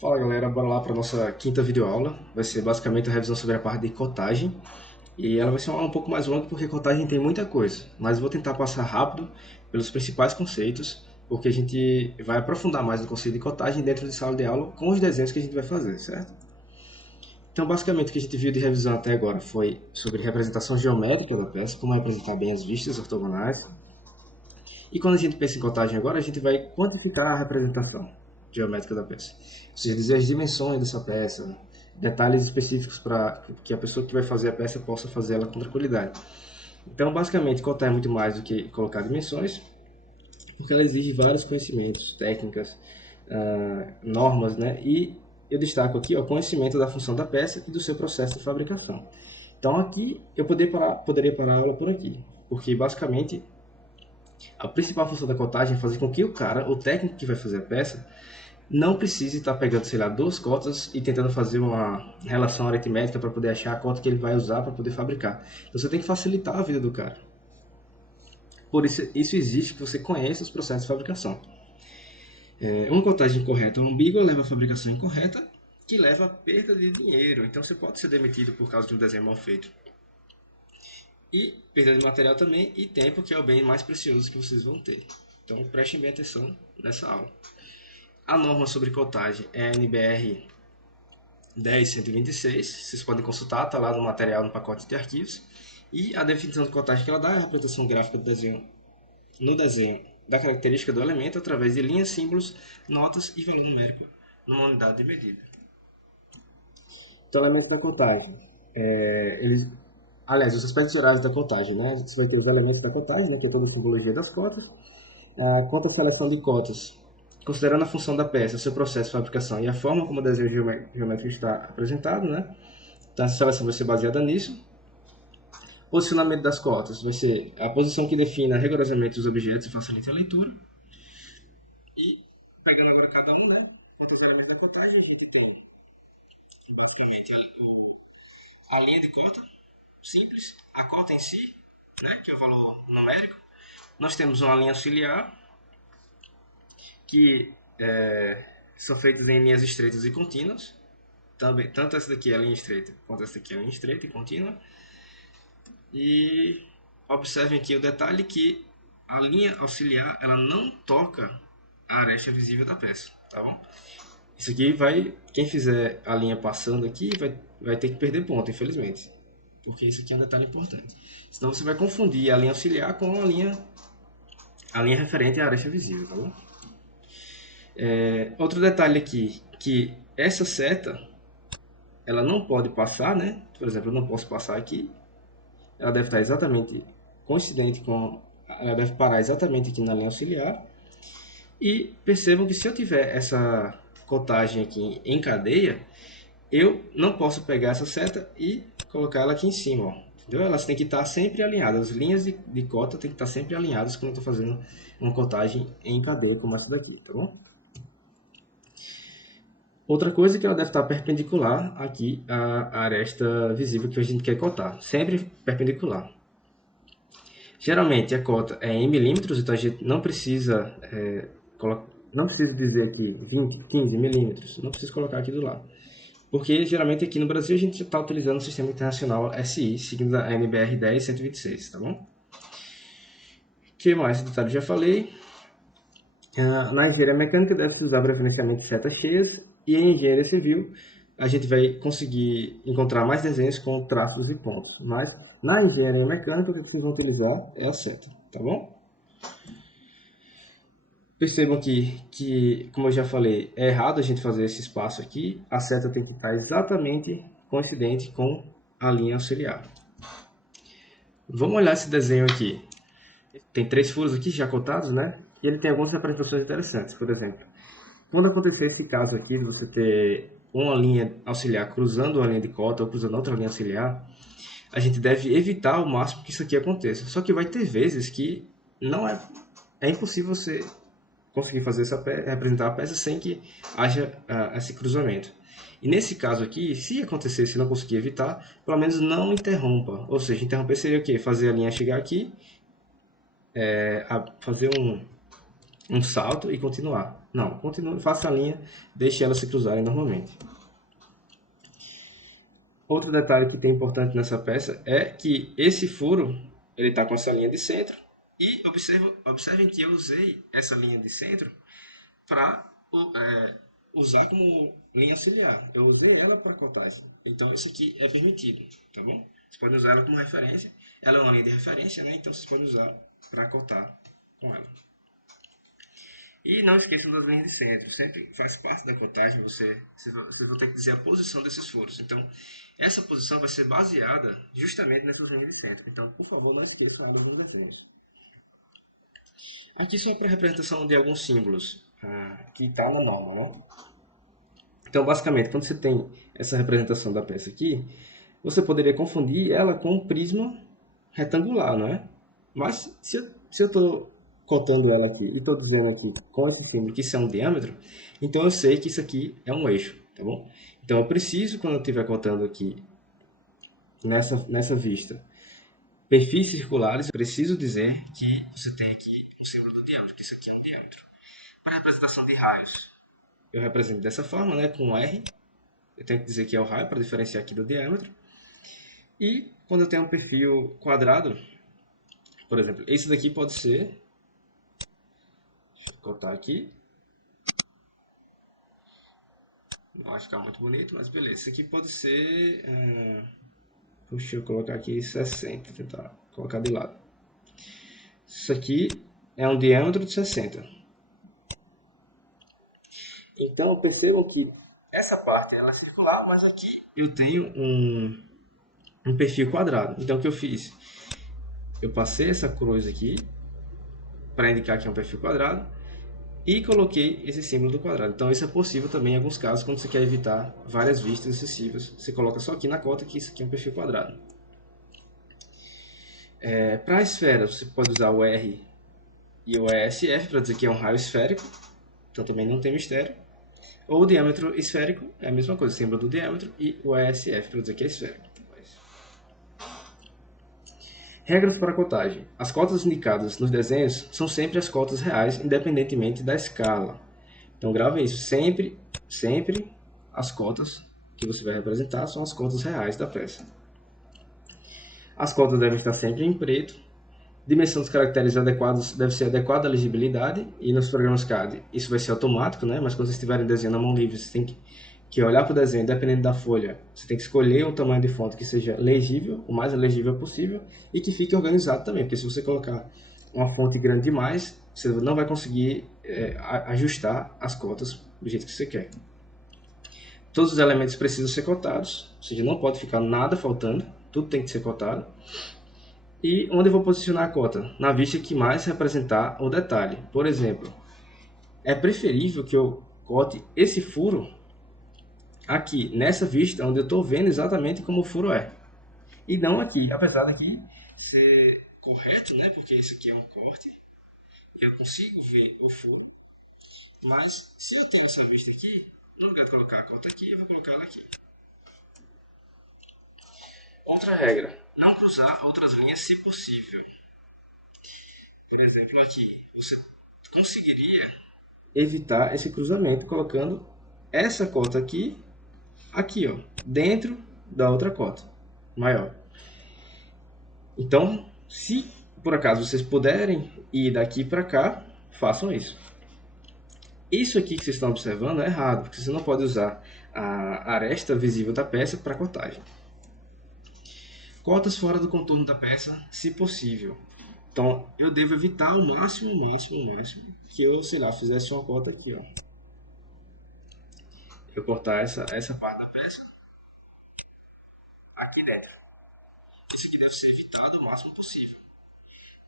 Fala galera, bora lá para nossa quinta videoaula. Vai ser basicamente a revisão sobre a parte de cotagem. E ela vai ser uma aula um pouco mais longa porque cotagem tem muita coisa. Mas vou tentar passar rápido pelos principais conceitos, porque a gente vai aprofundar mais no conceito de cotagem dentro de sala de aula com os desenhos que a gente vai fazer, certo? Então, basicamente, o que a gente viu de revisão até agora foi sobre representação geométrica da peça, como representar bem as vistas ortogonais. E quando a gente pensa em cotagem agora, a gente vai quantificar a representação geométrica da peça. Ou seja, dizer as dimensões dessa peça, detalhes específicos para que a pessoa que vai fazer a peça possa fazer ela com tranquilidade. Então, basicamente, cotar é muito mais do que colocar dimensões, porque ela exige vários conhecimentos, técnicas, normas, né? E eu destaco aqui o conhecimento da função da peça e do seu processo de fabricação. Então, aqui eu poderia parar a aula por aqui, porque basicamente a principal função da cotagem é fazer com que o cara, o técnico que vai fazer a peça, não precise estar pegando, sei lá, duas cotas e tentando fazer uma relação aritmética para poder achar a cota que ele vai usar para poder fabricar. Então você tem que facilitar a vida do cara. Por isso existe que você conheça os processos de fabricação. Uma cotagem incorreta ou ambígua leva à fabricação incorreta, que leva à perda de dinheiro. Então você pode ser demitido por causa de um desenho mal feito. E perda de material também e tempo, que é o bem mais precioso que vocês vão ter. Então prestem bem atenção nessa aula. A norma sobre cotagem é a NBR 10126, vocês podem consultar, está lá no material, no pacote de arquivos. E a definição de cotagem que ela dá é a representação gráfica do desenho, no desenho da característica do elemento através de linhas, símbolos, notas e valor numérico numa unidade de medida. Então, elementos da cotagem. Aliás, os aspectos gerais da cotagem, né? Você vai ter os elementos da cotagem, né? Que é toda a simbologia das cotas. Quanto à seleção de cotas, considerando a função da peça, seu processo de fabricação e a forma como o desenho geométrico está apresentado, né? Então, a seleção vai ser baseada nisso. Posicionamento das cotas vai ser a posição que defina rigorosamente os objetos e facilita a leitura. E, pegando agora cada um, né? Quanto aos elementos da cotagem, a gente tem, basicamente, a linha de cota, simples, a cota em si, né? Que é o valor numérico. Nós temos uma linha auxiliar, que são feitas em linhas estreitas e contínuas. Também, tanto essa daqui é a linha estreita, quanto essa daqui é a linha estreita e contínua. E observem aqui o detalhe que a linha auxiliar ela não toca a aresta visível da peça, tá bom? Isso aqui vai, quem fizer a linha passando aqui vai ter que perder ponto, infelizmente, porque isso aqui é um detalhe importante. Senão você vai confundir a linha auxiliar com a linha referente à aresta visível, tá bom? Outro detalhe aqui, que essa seta, ela não pode passar, né? Por exemplo, eu não posso passar aqui. Ela deve estar exatamente coincidente com... Ela deve parar exatamente aqui na linha auxiliar. E percebam que se eu tiver essa cotagem aqui em cadeia, eu não posso pegar essa seta e colocar ela aqui em cima, ó. Entendeu? Elas têm que estar sempre alinhadas. As linhas de cota têm que estar sempre alinhadas quando eu estou fazendo uma cotagem em cadeia como essa daqui, tá bom? Outra coisa é que ela deve estar perpendicular aqui à aresta visível que a gente quer cotar. Sempre perpendicular. Geralmente a cota é em milímetros, então a gente não precisa, não precisa dizer aqui 20, 15 milímetros. Não precisa colocar aqui do lado. Porque geralmente aqui no Brasil a gente está utilizando o sistema internacional SI, seguindo a NBR 10126, tá bom? O que mais? Detalhe já falei. Na engenharia mecânica deve-se usar preferencialmente setas cheias e em engenharia civil a gente vai conseguir encontrar mais desenhos com traços e pontos. Mas na engenharia mecânica o que vocês vão utilizar é a seta, tá bom? Percebam que, como eu já falei, é errado a gente fazer esse espaço aqui. A seta tem que estar exatamente coincidente com a linha auxiliar. Vamos olhar esse desenho aqui. Tem três furos aqui já cotados, né? E ele tem algumas representações interessantes. Por exemplo, quando acontecer esse caso aqui de você ter uma linha auxiliar cruzando uma linha de cota ou cruzando outra linha auxiliar, a gente deve evitar ao máximo que isso aqui aconteça. Só que vai ter vezes que não é impossível você conseguir fazer representar a peça sem que haja esse cruzamento. E nesse caso aqui, se acontecer, se não conseguir evitar, pelo menos não interrompa. Ou seja, interromper seria o quê? Fazer a linha chegar aqui, fazer um salto e continuar. Não, continue, faça a linha, deixe elas se cruzarem normalmente. Outro detalhe que tem importante nessa peça é que esse furo ele está com essa linha de centro e observem que eu usei essa linha de centro para usar como linha auxiliar. Eu usei ela para cotagem. Então isso aqui é permitido, tá bom? Você pode usar ela como referência. Ela é uma linha de referência, né? Então você pode usar para cotar com ela. E não esqueçam das linhas de centro, sempre faz parte da contagem, vocês vão ter que dizer a posição desses furos. Então, essa posição vai ser baseada justamente nessas linhas de centro. Então, por favor, não esqueçam elas nos desenhos. Aqui só para representação de alguns símbolos que está na norma, né? Então, basicamente, quando você tem essa representação da peça aqui, você poderia confundir ela com um prisma retangular, não é? Mas se eu estou cotando ela aqui e estou dizendo aqui com esse símbolo que isso é um diâmetro, então eu sei que isso aqui é um eixo, tá bom? Então eu preciso, quando eu estiver cotando aqui nessa vista, perfis circulares, eu preciso dizer que você tem aqui um símbolo do diâmetro, que isso aqui é um diâmetro. Para a representação de raios, eu represento dessa forma, né, com R. Eu tenho que dizer que é o raio para diferenciar aqui do diâmetro. E quando eu tenho um perfil quadrado, por exemplo, esse daqui pode ser, deixa eu cotar aqui, não acho que ficar muito bonito, mas beleza. Esse aqui pode ser, deixa eu colocar aqui 60, tentar colocar de lado. Isso aqui é um diâmetro de 60. Então percebam que essa parte ela é circular, mas aqui eu tenho um perfil quadrado. Então o que eu fiz? Eu passei essa cruz aqui para indicar que é um perfil quadrado e coloquei esse símbolo do quadrado. Então isso é possível também em alguns casos quando você quer evitar várias vistas excessivas. Você coloca só aqui na cota que isso aqui é um perfil quadrado. Para a esfera você pode usar o R e o ESF para dizer que é um raio esférico, então também não tem mistério. Ou o diâmetro esférico é a mesma coisa, símbolo do diâmetro, e o ESF para dizer que é esférico. Regras para cotagem. As cotas indicadas nos desenhos são sempre as cotas reais, independentemente da escala. Então gravem isso, sempre as cotas que você vai representar são as cotas reais da peça. As cotas devem estar sempre em preto. Dimensão dos caracteres adequados deve ser adequada à legibilidade, e nos programas CAD isso vai ser automático, né? Mas quando vocês estiverem desenhando à mão livre, você tem que olhar para o desenho, dependendo da folha, você tem que escolher o tamanho de fonte que seja legível, o mais legível possível, e que fique organizado também, porque se você colocar uma fonte grande demais, você não vai conseguir ajustar as cotas do jeito que você quer. Todos os elementos precisam ser cotados, ou seja, não pode ficar nada faltando, tudo tem que ser cotado. E onde eu vou posicionar a cota? Na vista que mais representar o detalhe. Por exemplo, é preferível que eu cote esse furo aqui, nessa vista, onde eu estou vendo exatamente como o furo é. E não aqui, apesar daqui ser correto, né? Porque isso aqui é um corte, eu consigo ver o furo. Mas se eu tenho essa vista aqui, no lugar de colocar a cota aqui, eu vou colocar ela aqui. Outra regra, não cruzar outras linhas se possível. Por exemplo, aqui, você conseguiria evitar esse cruzamento colocando essa cota aqui, ó, dentro da outra cota maior. Então, se por acaso vocês puderem ir daqui para cá, façam isso. Isso aqui que vocês estão observando é errado, porque você não pode usar a aresta visível da peça para cotagem. Cotas fora do contorno da peça, se possível. Então, eu devo evitar o máximo que eu, sei lá, fizesse uma cota aqui, ó. Eu cortar essa parte da peça aqui dentro. Isso aqui deve ser evitado o máximo possível.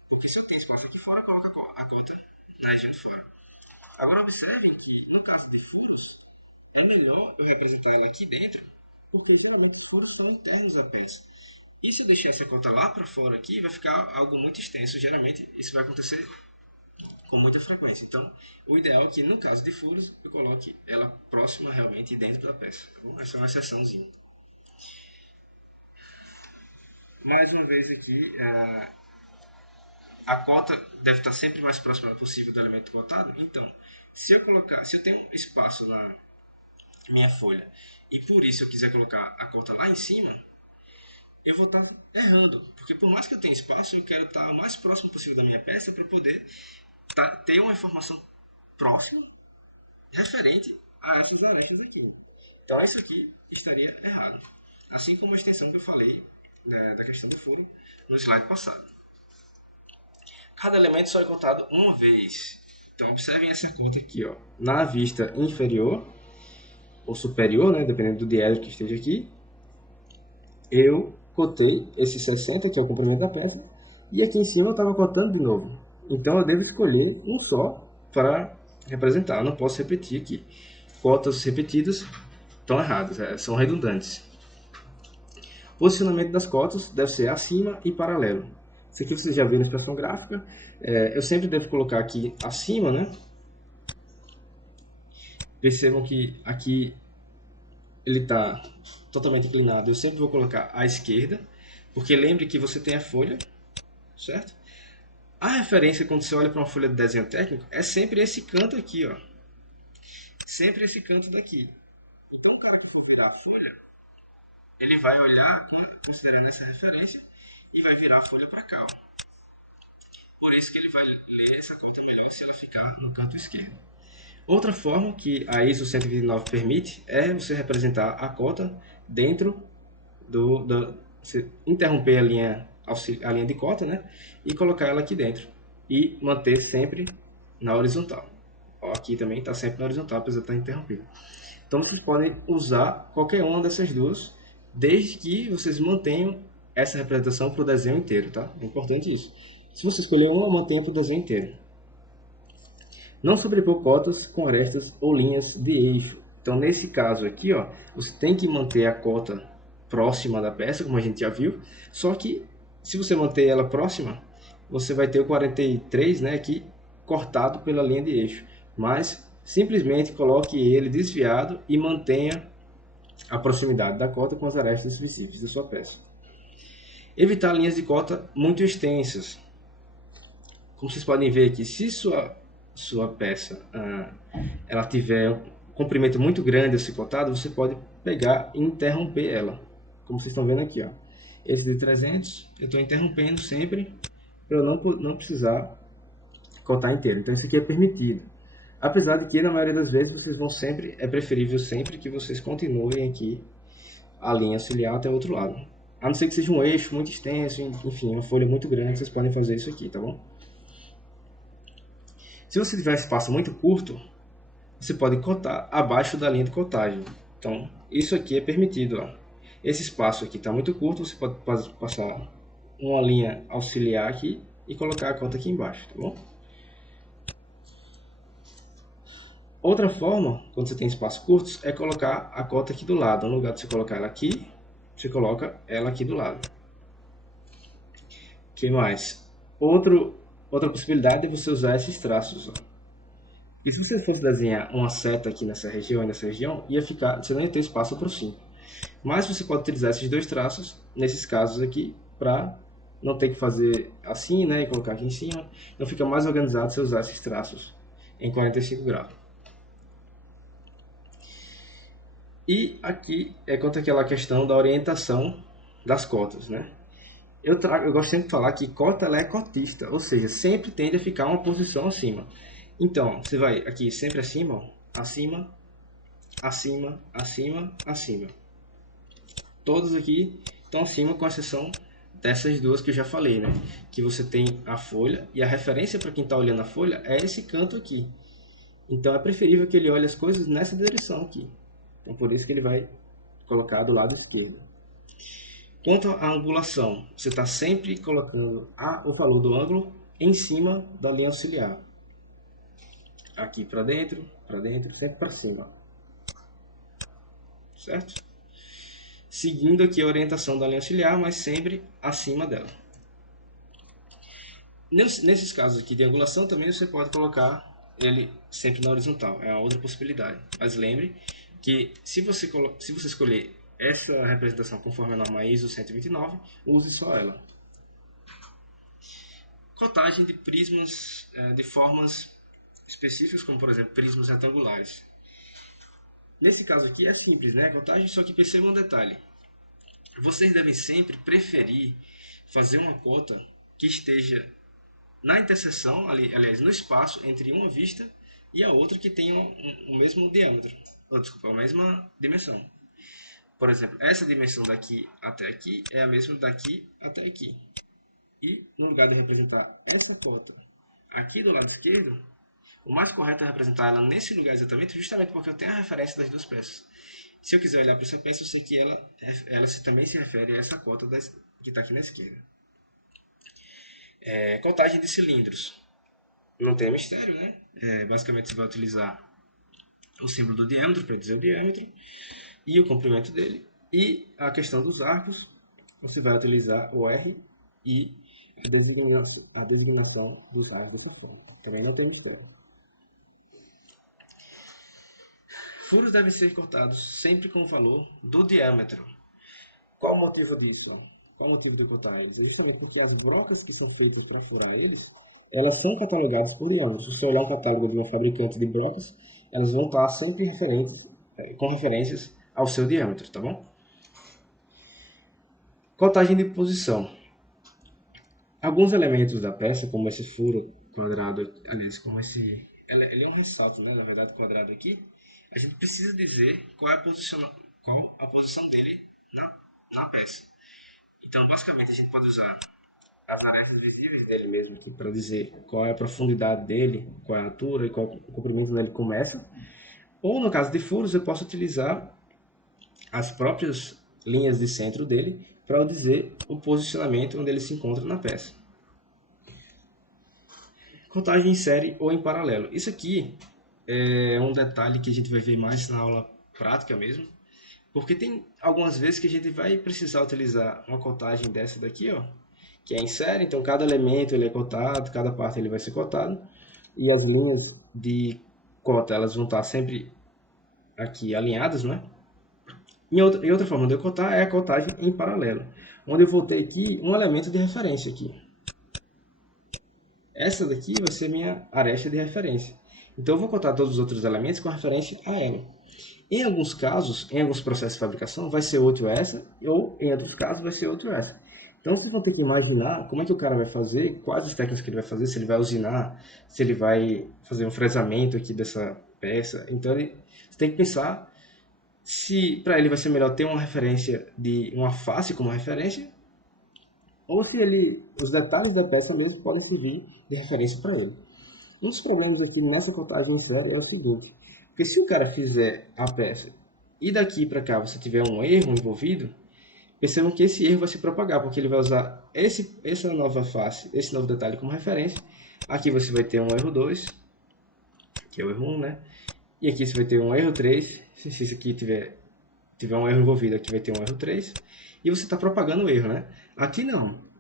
Porque se eu tenho espaço aqui fora, coloca a cota na região de fora. Agora observem que, no caso de furos, é melhor eu representar ela aqui dentro, porque geralmente os furos são internos à peça. E se eu deixar essa cota lá para fora aqui, vai ficar algo muito extenso. Geralmente isso vai acontecer com muita frequência. Então, o ideal é que, no caso de furos, eu coloque ela próxima realmente dentro da peça. Tá bom? Essa é uma exceçãozinha. Mais uma vez aqui, a cota deve estar sempre mais próxima possível do elemento cotado. Então, se eu tenho espaço na minha folha e por isso eu quiser colocar a cota lá em cima, eu vou estar errando, porque por mais que eu tenha espaço, eu quero estar o mais próximo possível da minha peça para poder ter uma informação próxima, referente a essas arestas aqui. Então isso aqui estaria errado, assim como a extensão que eu falei, né, da questão do furo no slide passado. Cada elemento só é contado uma vez. Então observem essa conta aqui, ó, na vista inferior ou superior, né, dependendo do diedro que esteja aqui, eu cotei esse 60, que é o comprimento da peça, e aqui em cima eu estava cotando de novo. Então eu devo escolher um só para representar, eu não posso repetir aqui. Cotas repetidas estão erradas, são redundantes. Posicionamento das cotas deve ser acima e paralelo. Isso aqui vocês já viram na expressão gráfica. Eu sempre devo colocar aqui acima, né? Percebam que aqui ele está totalmente inclinado. Eu sempre vou colocar à esquerda, porque lembre que você tem a folha, certo? A referência quando você olha para uma folha de desenho técnico é sempre esse canto aqui, ó. Sempre esse canto daqui. Então o cara que for virar a folha, ele vai olhar considerando essa referência e vai virar a folha para cá, ó. Por isso que ele vai ler essa cota melhor se ela ficar no canto esquerdo. Outra forma que a ISO 129 permite é você representar a cota dentro você interromper a linha de cota, né, e colocar ela aqui dentro e manter sempre na horizontal. Ó, aqui também está sempre na horizontal, apesar de estar interrompido. Então vocês podem usar qualquer uma dessas duas, desde que vocês mantenham essa representação para o desenho inteiro, tá? É importante isso. Se você escolher uma, mantenha para o desenho inteiro. Não sobrepor cotas com arestas ou linhas de eixo. Então, nesse caso aqui, ó, você tem que manter a cota próxima da peça, como a gente já viu. Só que, se você manter ela próxima, você vai ter o 43, né, aqui cortado pela linha de eixo. Mas, simplesmente coloque ele desviado e mantenha a proximidade da cota com as arestas visíveis da sua peça. Evitar linhas de cota muito extensas. Como vocês podem ver aqui, se sua peça ela tiver um comprimento muito grande esse cotado, você pode pegar e interromper ela, como vocês estão vendo aqui, ó. Esse de 300 eu estou interrompendo sempre para eu não precisar cotar inteiro. Então isso aqui é permitido, apesar de que na maioria das vezes vocês vão sempre, é preferível sempre que vocês continuem aqui a linha auxiliar até o outro lado, a não ser que seja um eixo muito extenso, enfim, uma folha muito grande, vocês podem fazer isso aqui, tá bom? Se você tiver um espaço muito curto, você pode cotar abaixo da linha de cotagem. Então, isso aqui é permitido, ó. Esse espaço aqui está muito curto, você pode passar uma linha auxiliar aqui e colocar a cota aqui embaixo, tá bom? Outra forma, quando você tem espaços curtos, é colocar a cota aqui do lado. No lugar de você colocar ela aqui, você coloca ela aqui do lado. O que mais? Outra possibilidade é você usar esses traços, ó. E se você fosse desenhar uma seta aqui nessa região e nessa região, você não ia ter espaço para o 5. Mas você pode utilizar esses dois traços, nesses casos aqui, para não ter que fazer assim, né, e colocar aqui em cima. Então fica mais organizado se usar esses traços em 45 graus. E aqui é quanto àquela questão da orientação das cotas, né? Eu gosto sempre de falar que cota ela é cotista, ou seja, sempre tende a ficar uma posição acima. Então, você vai aqui sempre acima, ó, acima, acima, acima, acima. Todos aqui estão acima, com exceção dessas duas que eu já falei, né? Que você tem a folha, e a referência para quem está olhando a folha é esse canto aqui. Então, é preferível que ele olhe as coisas nessa direção aqui. Então, por isso que ele vai colocar do lado esquerdo. Quanto à angulação, você está sempre colocando o valor do ângulo em cima da linha auxiliar. Aqui para dentro, sempre para cima. Certo? Seguindo aqui a orientação da linha auxiliar, mas sempre acima dela. Nesses casos aqui de angulação, também você pode colocar ele sempre na horizontal. É a outra possibilidade. Mas lembre que se você escolher essa representação conforme a norma ISO 129, use só ela. Cotagem de prismas de formas específicas, como por exemplo prismas retangulares. Nesse caso aqui é simples, né? Cotagem, só que percebam um detalhe. Vocês devem sempre preferir fazer uma cota que esteja na interseção, aliás, no espaço entre uma vista e a outra que tenha o mesmo diâmetro, ou desculpa, a mesma dimensão. Por exemplo, essa dimensão daqui até aqui é a mesma daqui até aqui. E no lugar de representar essa cota aqui do lado esquerdo, o mais correto é representar ela nesse lugar exatamente, justamente porque eu tenho a referência das duas peças. Se eu quiser olhar para essa peça, eu sei que ela também se refere a essa cota que está aqui na esquerda. Contagem de cilindros. Não tem mistério, né? Basicamente você vai utilizar o símbolo do diâmetro para dizer o diâmetro e o comprimento dele. E a questão dos arcos, você vai utilizar o R e a designação dos arcos do sanfona. Também não tem mistério. Furos devem ser cortados sempre com o valor do diâmetro. Qual o motivo disso? Qual o motivo de cortar eles? Justamente porque as brocas que são feitas para furar eles, elas são catalogadas por diâmetro. Se você olhar um catálogo de uma fabricante de brocas, elas vão estar sempre com referências ao seu diâmetro, tá bom? Contagem de posição. Alguns elementos da peça, como esse furo quadrado, aliás, como esse... Ele é um ressalto, né? Na verdade, quadrado aqui. A gente precisa dizer qual a posição dele na peça. Então, basicamente, a gente pode usar as arestas visíveis dele mesmo aqui para dizer qual é a profundidade dele, qual é a altura e qual o comprimento onde ele começa. Ou, no caso de furos, eu posso utilizar as próprias linhas de centro dele para dizer o posicionamento onde ele se encontra na peça. Contagem em série ou em paralelo. Isso aqui é um detalhe que a gente vai ver mais na aula prática mesmo, porque tem algumas vezes que a gente vai precisar utilizar uma contagem dessa daqui, ó, que é em série, então cada elemento ele é cotado, cada parte ele vai ser cotado, e as linhas de cota elas vão estar sempre aqui alinhadas, né? E outra forma de eu cotar é a cotagem em paralelo, onde eu vou ter aqui um elemento de referência aqui. Essa daqui vai ser minha aresta de referência. Então eu vou cotar todos os outros elementos com referência a ela. Em alguns casos, em alguns processos de fabricação, vai ser outro essa, ou em outros casos vai ser outro essa. Então vocês vão ter que imaginar como é que o cara vai fazer, quais as técnicas que ele vai fazer, se ele vai usinar, se ele vai fazer um fresamento aqui dessa peça. Então você tem que pensar se para ele vai ser melhor ter uma referência de uma face como referência, ou se os detalhes da peça mesmo podem servir de referência para ele. Um dos problemas aqui nessa contagem em série é o seguinte, porque se o cara fizer a peça e daqui para cá você tiver um erro envolvido, percebam que esse erro vai se propagar, porque ele vai usar essa nova face, esse novo detalhe como referência. Aqui você vai ter um erro 2, que é o erro 1, né? E aqui você vai ter um erro 3, se isso aqui tiver um erro envolvido, aqui vai ter um erro 3, e você está propagando o erro, né? Aqui não.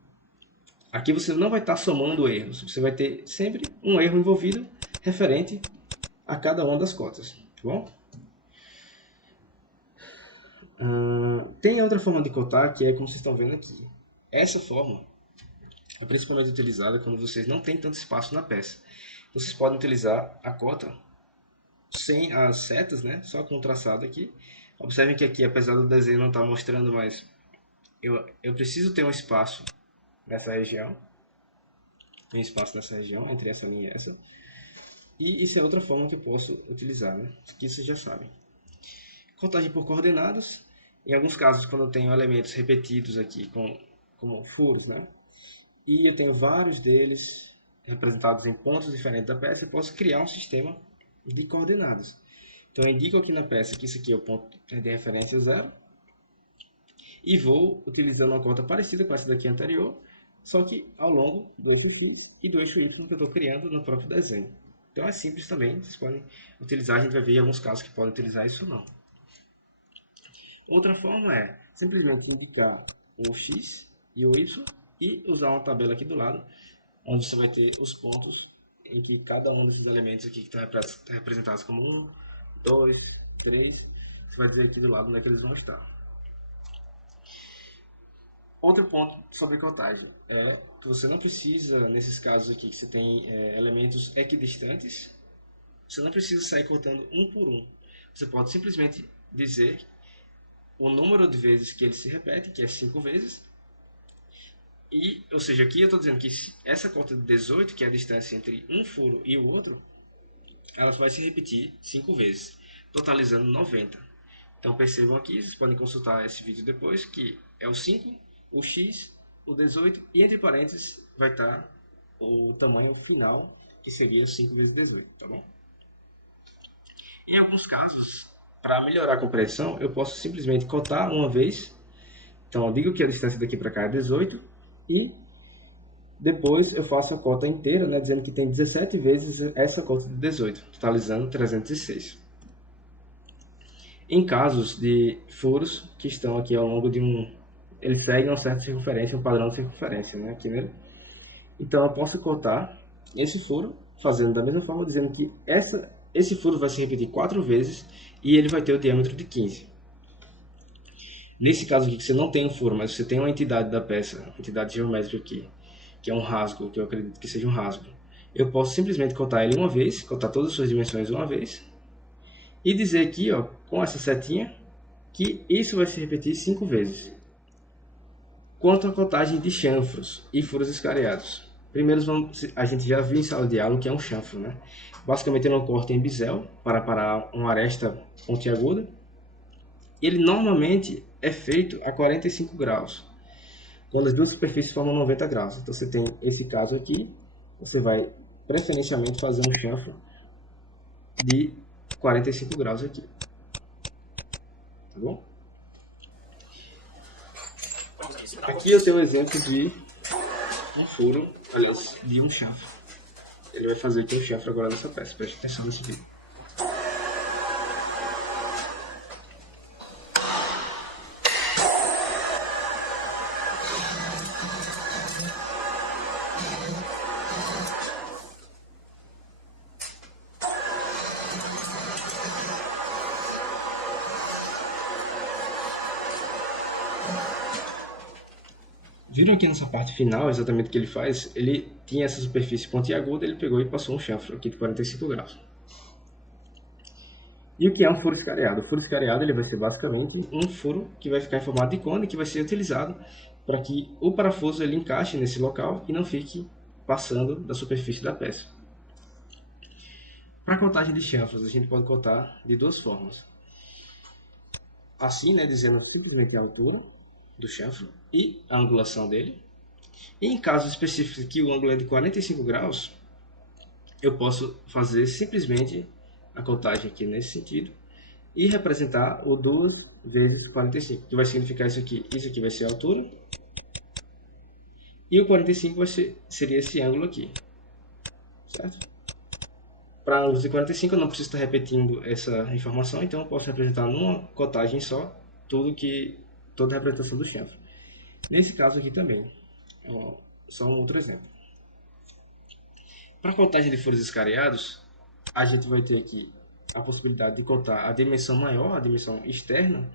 Aqui você não vai estar somando erros, você vai ter sempre um erro envolvido referente a cada uma das cotas, tá bom? Tem outra forma de cotar que é como vocês estão vendo aqui. Essa forma é principalmente utilizada quando vocês não têm tanto espaço na peça. Vocês podem utilizar a cota sem as setas, né? Só com o traçado aqui. Observem que aqui, apesar do desenho não estar mostrando, mas eu preciso ter um espaço nessa região. Tem espaço nessa região, entre essa linha e essa. E isso é outra forma que eu posso utilizar, né? Aqui vocês já sabem. Contagem por coordenadas. Em alguns casos, quando eu tenho elementos repetidos aqui, como furos, né? E eu tenho vários deles representados em pontos diferentes da peça, eu posso criar um sistema de coordenadas. Então eu indico aqui na peça que isso aqui é o ponto de referência 0 e vou utilizando uma cota parecida com essa daqui anterior, só que ao longo do eixo X e do eixo Y que eu estou criando no próprio desenho. Então é simples também, vocês podem utilizar, a gente vai ver alguns casos que podem utilizar isso ou não. Outra forma é simplesmente indicar o X e o Y e usar uma tabela aqui do lado, onde você vai ter os pontos em que cada um desses elementos aqui que está representados como 1, 2, 3, você vai dizer aqui do lado onde é que eles vão estar. Outro ponto sobre cotagem é que você não precisa, nesses casos aqui que você tem elementos equidistantes, você não precisa sair cortando um por um. Você pode simplesmente dizer o número de vezes que ele se repete, que é 5 vezes, e, ou seja, aqui eu estou dizendo que essa conta de 18, que é a distância entre um furo e o outro, ela vai se repetir 5 vezes, totalizando 90. Então percebam aqui, vocês podem consultar esse vídeo depois, que é o 5, o x, o 18 e entre parênteses vai estar o tamanho final, que seria 5 vezes 18, tá bom? Em alguns casos, para melhorar a compreensão, eu posso simplesmente cotar uma vez. Então eu digo que a distância daqui para cá é 18 e depois eu faço a cota inteira, né, dizendo que tem 17 vezes essa cota de 18, totalizando 306. Em casos de furos que estão aqui ao longo de eles seguem uma certa circunferência, um padrão de circunferência, né, aqui nele. Então eu posso cotar esse furo, fazendo da mesma forma, dizendo que esse furo vai se repetir 4 vezes e ele vai ter o diâmetro de 15. Nesse caso aqui, que você não tem um furo, mas você tem uma entidade da peça, uma entidade geométrica aqui, que é um rasgo, que eu acredito que seja um rasgo, eu posso simplesmente cotar ele uma vez, cotar todas as suas dimensões uma vez, e dizer aqui, ó, com essa setinha, que isso vai se repetir 5 vezes. Quanto à cotagem de chanfros e furos escariados. Primeiro, a gente já viu em sala de aula o que é um chanfro, né? Basicamente, ele é um corte em bisel para parar uma aresta pontiaguda. Ele normalmente é feito a 45 graus, quando as duas superfícies formam 90 graus. Então, você tem esse caso aqui, você vai preferencialmente fazer um chanfro de 45 graus aqui. Tá bom? Aqui eu tenho um exemplo de um furo, aliás, de um chanfro. Ele vai fazer aqui um chanfro agora nessa peça. Preste atenção nesse vídeo. Viram aqui nessa parte final, exatamente o que ele faz? Ele tinha essa superfície pontiaguda, ele pegou e passou um chanfro aqui de 45 graus. E o que é um furo escariado? O furo escariado ele vai ser basicamente um furo que vai ficar em formato de cone, que vai ser utilizado para que o parafuso ele encaixe nesse local e não fique passando da superfície da peça. Para a contagem de chanfros, a gente pode contar de duas formas. Assim, né, dizendo simplesmente a altura do chanfro e a angulação dele. E em casos específicos que o ângulo é de 45 graus, eu posso fazer simplesmente a contagem aqui nesse sentido e representar o 2 vezes 45, que vai significar isso aqui vai ser a altura, e o 45 seria esse ângulo aqui, certo? Para ângulos de 45 eu não preciso estar repetindo essa informação, então eu posso representar numa cotagem só toda a representação do chanfro. Nesse caso aqui também, ó, só um outro exemplo. Para a contagem de furos escariados, a gente vai ter aqui a possibilidade de contar a dimensão maior, a dimensão externa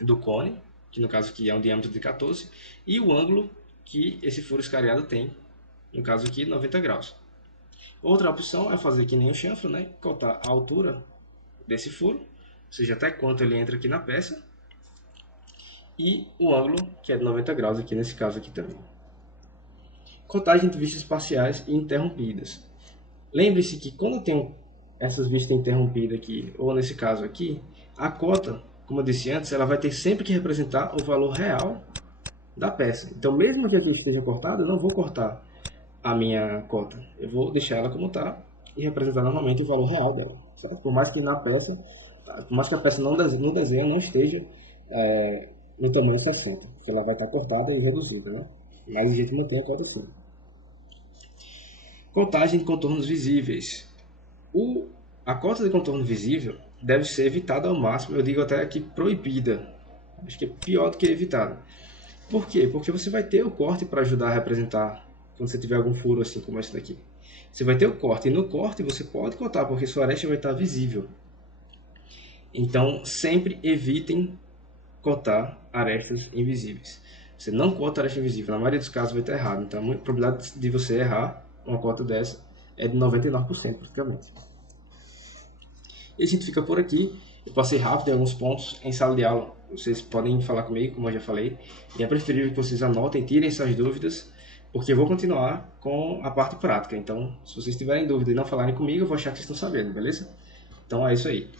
do cone, que no caso aqui é um diâmetro de 14, e o ângulo que esse furo escariado tem, no caso aqui 90 graus. Outra opção é fazer que nem o chanfro, né? Contar a altura desse furo, ou seja, até quanto ele entra aqui na peça, e o ângulo, que é de 90 graus aqui nesse caso aqui também. Contagem de vistas parciais e interrompidas. Lembre-se que quando eu tenho essas vistas interrompidas aqui, ou nesse caso aqui, a cota, como eu disse antes, ela vai ter sempre que representar o valor real da peça. Então, mesmo que aqui esteja cortado, eu não vou cortar a minha cota. Eu vou deixar ela como está e representar normalmente o valor real dela. Certo? Por mais que na peça, por mais que a peça no desenho não esteja no tamanho 60, porque ela vai estar cortada e reduzida, né? Mas a gente mantém a cota assim. Contagem de contornos visíveis. A cota de contorno visível deve ser evitada ao máximo, eu digo até aqui proibida. Acho que é pior do que evitada. Por quê? Porque você vai ter o corte para ajudar a representar quando você tiver algum furo assim como esse daqui. Você vai ter o corte, e no corte você pode cortar, porque sua aresta vai estar visível. Então, sempre evitem cortar arestas invisíveis. Você não cota tarefa invisível, na maioria dos casos vai estar errado. Então a probabilidade de você errar uma cota dessa é de 99% praticamente. E a gente fica por aqui. Eu passei rápido em alguns pontos. Em sala de aula, vocês podem falar comigo, como eu já falei. E é preferível que vocês anotem, tirem essas dúvidas, porque eu vou continuar com a parte prática. Então, se vocês tiverem dúvida e não falarem comigo, eu vou achar que vocês estão sabendo, beleza? Então é isso aí.